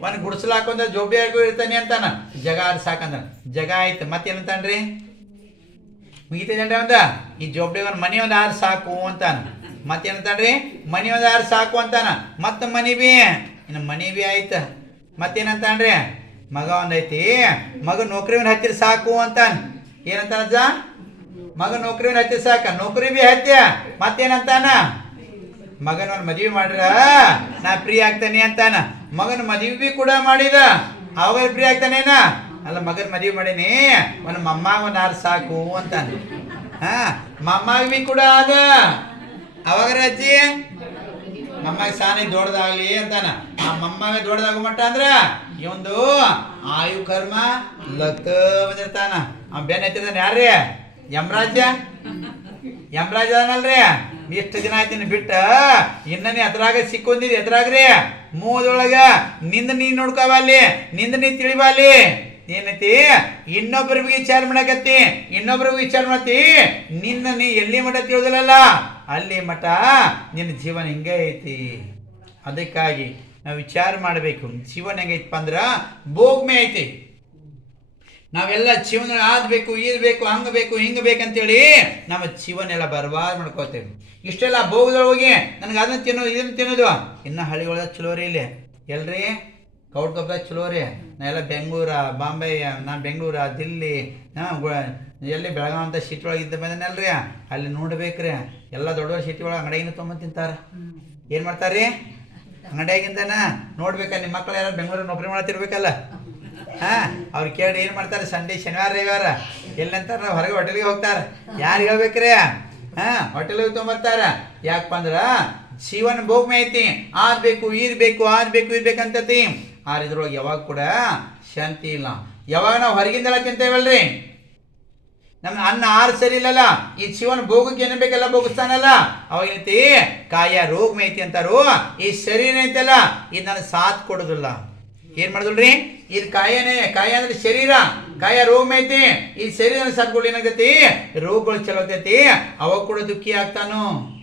ಒಂದು ಗುಡಿಸಲು ಹಾಕೊಂಡ ಜೋಬಿ ಹಾಕೋ ಇರ್ತಾನೆ ಅಂತಾನ. ಜಗ ಅದು ಸಾಕಂದ. ಜಗ ಆಯ್ತು, ಮತ್ತೇನಂತಾನ್ರಿ? ಮುಗಿತೇನ್ರಿ ಒಂದ ಈ ಜೋಬ್ಡಿ ಒಂದು ಮನಿ ಒಂದು ಆರು ಸಾಕು ಅಂತಾನ. ಮತ್ತೇನಂತಾನ್ರಿ? ಮನಿ ಒಂದು ಆರು ಸಾಕು ಅಂತಾನ. ಮತ್ತೆ ಮನಿ ಬಿ? ಇನ್ನು ಮನಿ ಬಿ ಆಯ್ತು. ಮತ್ತೇನಂತಾನ್ರಿ? ಮಗ ಒಂದೈತಿ ಮಗ ನೌಕರಿ ಒಂದು ಹತ್ತಿರ ಸಾಕು ಅಂತಾನ. ಏನಂತಾನ ಮಗ ನೌಕರಿ ಒಂದು ಹತ್ತಿರ ಸಾಕ. ನೌಕರಿ ಬಿ ಹತ್ಯ? ಮತ್ತೇನಂತಾನ? ಮಗನ ಮದುವೆ ಮಾಡ್ರ, ನಾ ಫ್ರೀ ಆಗ್ತಾನೆ ಅಂತಾನ. ಮಗನ ಮದುವೆ ಕೂಡ ಮಾಡಿದ, ಅವಾಗ ಫ್ರೀ ಆಗ್ತಾನೇನ? ಅಲ್ಲ, ಮಗನ ಮದುವೆ ಮಾಡೀನಿ, ಒಂದು ಮಮ್ಮ ಒಂದು ಆರು ಸಾಕು ಅಂತಾನ. ಹಾ ಮಮ್ಮಿ ಕೂಡ ಅದ ಅವಾಗ ಅಜ್ಜಿ ಮಮ್ಮಗೆ ಸಾನಿ ದೊಡ್ಡದಾಗ್ಲಿ ಅಂತಾನ. ಆ ಮಮ್ಮಗೆ ದೊಡ್ಡದಾಗ ಮಟ್ಟ ಅಂದ್ರ, ಇವಂದು ಆಯು, ಕರ್ಮ ಲಕ್ಕ ಬಂದಿರ್ತಾನ. ಅವ್ ಬೆನ್ ಎತ್ತಿದಾನ ಯಾರ್ರಿ? ಯಮರಾಜ ಯಮರಾಜ ಇಷ್ಟು ದಿನ ಆಯ್ತೀನಿ ಬಿಟ್ಟ? ಇನ್ನ ನೀ ಅದ್ರಾಗ ಸಿಕ್ಕೊಂದಿದ್ ಎದ್ರಾಗ್ರಿ? ಮೂದೊಳಗ ನಿಂದ ನೀ ನೋಡ್ಕೋಬಾಲಿ ನಿಂದ ನೀ ತಿಳಿಬಾಲಿ ಏನೈತಿ? ಇನ್ನೊಬ್ಬರಿಗೆ ವಿಚಾರ ಮಾಡಕತ್ತಿ, ಇನ್ನೊಬ್ರಿಗೆ ವಿಚಾರ ಮಾಡತ್ತಿ. ನಿನ್ನ ನೀ ಎಲ್ಲಿ ಮಠ ತಿಳಿದಿಲ್ಲಲ್ಲ? ಅಲ್ಲಿ ಮಠ ನಿನ್ನ ಜೀವನ ಹಿಂಗೆ ಐತಿ. ಅದಕ್ಕಾಗಿ ನಾವು ವಿಚಾರ ಮಾಡಬೇಕು. ಜೀವನ ಹೆಂಗೈತಪ್ಪ ಅಂದ್ರೆ ಭೋಗ್ಮೆ ಐತಿ. ನಾವೆಲ್ಲ ಜೀವನ ಆದ್ಬೇಕು ಬೇಕು ಹಂಗೆ ಬೇಕು ಹಿಂಗ ಬೇಕಂತೇಳಿ ನಮ್ಮ ಜೀವನೆಲ್ಲ ಬರ್ಬಾದ್ ಮಾಡ್ಕೋತೇವೆ ಇಷ್ಟೆಲ್ಲ ಭೋಗದೊಳಗೆ ನನಗೆ ಅದನ್ನು ತಿನ್ನೋದು ಇದನ್ನು ತಿನ್ನೋದು. ಇನ್ನು ಹಳ್ಳಿಗಳ ಚಲೋ ರೀ ಇಲ್ಲಿ. ಎಲ್ರಿ? ಕೌಡ್ ಚಲೋ ರೀ ನಾ ಎಲ್ಲ ಬೆಂಗಳೂರ, ಬಾಂಬೆ, ನಾ ಬೆಂಗಳೂರ, ದಿಲ್ಲಿ ಹಾಂ ಎಲ್ಲಿ ಬೆಳಗಾವ್ ಅಂತ ಸಿಟಿ ಒಳಗೆ ಇದ್ದ ಬಂದನಲ್ರಿ ಅಲ್ಲಿ ನೋಡ್ಬೇಕ್ರಿ. ಎಲ್ಲ ದೊಡ್ಡ ದೊಡ್ಡ ಸಿಟಿ ಒಳಗೆ ಅಂಗಡಿಯಿಂದ ತೊಗೊಂಬಂದು ತಿಂತಾರ. ಏನು ಮಾಡ್ತಾರ್ರಿ? ಅಂಗಡಿಯಾಗಿಂದನ ನೋಡ್ಬೇಕಾ. ನಿಮ್ಮ ಮಕ್ಳು ಯಾರು ಬೆಂಗಳೂರಿಗೆ ನೌಕರಿ ಮಾಡ್ತಿರ್ಬೇಕಲ್ಲ. ಹಾ, ಅವ್ರು ಕೇಳಿ ಏನು ಮಾಡ್ತಾರೆ? ಸಂಡೇ, ಶನಿವಾರ, ರವಿವಾರ. ಎಲ್ಲಂತಾರ ಹೊರಗೆ ಹೋಟೆಲ್ಗೆ ಹೋಗ್ತಾರೆ. ಯಾರು ಹೇಳ್ಬೇಕ್ರಿ? ಹಾ ಹೋಟೆಲ್ಗೆ ತೊಗೊಂಬರ್ತಾರ. ಯಾಕಪ್ಪ ಅಂದ್ರ ಜೀವನ ಭೋಗ್ಮೆ ಐತಿ. ಆದ್ ಬೇಕು ಇದು ಬೇಕು, ಆದ್ ಬೇಕು ಇದು ಇದ್ರೊಳಗೆ ಯಾವಾಗ ಕೂಡ ಶಾಂತಿ ಇಲ್ಲ. ಯಾವಾಗ ನಾವು ಹೊರಗಿಂದೆಲ್ಲ ತಿಂತೇವಲ್ರಿ? ನಮ್ಮ ಅನ್ನ ಆರು ಸರಿ ಇಲ್ಲಲ್ಲ, ಈ ಜೀವನ ಭೋಗಕ್ಕೆ ಏನು ಬೇಕೆಲ್ಲ ಭೋಗಿಸ್ತಾನಲ್ಲ ಅವಾಗ ಏನೈತಿ? ಕಾಯ ರೋಗ ಐತಿ ಅಂತಾರು, ಈ ಶರೀರ ಐತಲ್ಲ ಇದು ನನಗೆ ಸಾಥ್ ಕೊಡೋದಿಲ್ಲ. ಏನ್ ಮಾಡಿದ್ರಿ ಇದು ಕಾಯನೇ, ಕಾಯ ಅಂದ್ರೆ ಶರೀರ. ಕಾಯ ರೋಗ ಐತಿ. ಈ ಶರೀರ ಸಾಥ್ ಏನಾಗತಿ ರೋಗಗಳು ಚಲೋ ಅವಾಗ ಕೂಡ ದುಃಖಿ ಆಗ್ತಾನು?